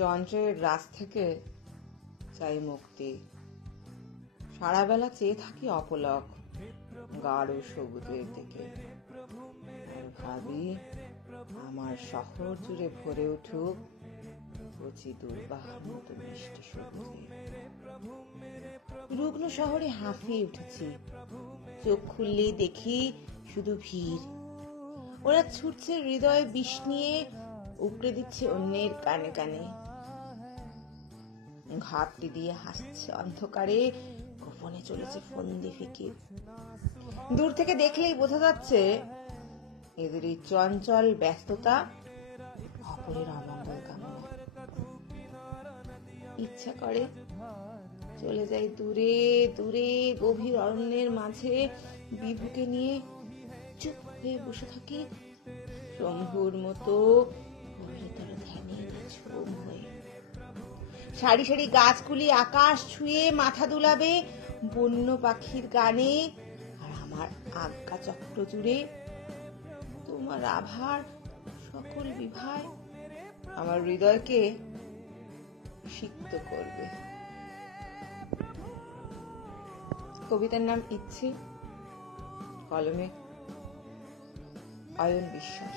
যন্ত্রের গ্রাস থেকে চাই মুক্তি। সারা বেলা চেয়ে থাকি অপলক গাঢ় সবুজের দিকে, আর ভাবি আমার শহর জুড়ে ভরে উঠুক কচি দুর্বাহার মতো মিষ্টি সবুজে। রুগ্ন শহরে হাঁফিয়ে উঠেছি, চোখ খুললেই দেখি শুধু ভিড়। ওরা ছুটছে হৃদয়ে বিষ নিয়ে, উকড়ে দিচ্ছে অন্যের কানে কানে। ঘাপটি দিয়ে হাসছে অন্ধকারে, গোপনে চলেছে ফন্দি ফিকির। দূর থেকে দেখলেই বোঝা যাচ্ছে এদের এই চঞ্চল ব্যস্ততা অপরের অমঙ্গল কামনা। ইচ্ছা করে চলে যাই দূরে দূরে গভীর অরণ্যের মাঝে, বিভুকে নিয়ে চুপ হয়ে বসে থাকি শম্ভুর মতো ধ্যানে নিঝুম হয়ে। সারি সারি গাছগুলি আকাশ ছুঁয়ে মাথা দুলাবে বন্য পাখির গানে, আর আমার আজ্ঞা চক্র জুড়ে তোমার আভার সকল বিভায় আমার হৃদয়কে সিক্ত করবে। কবিতার নাম ইচ্ছে, কলমে অয়ন বিশ্বাস।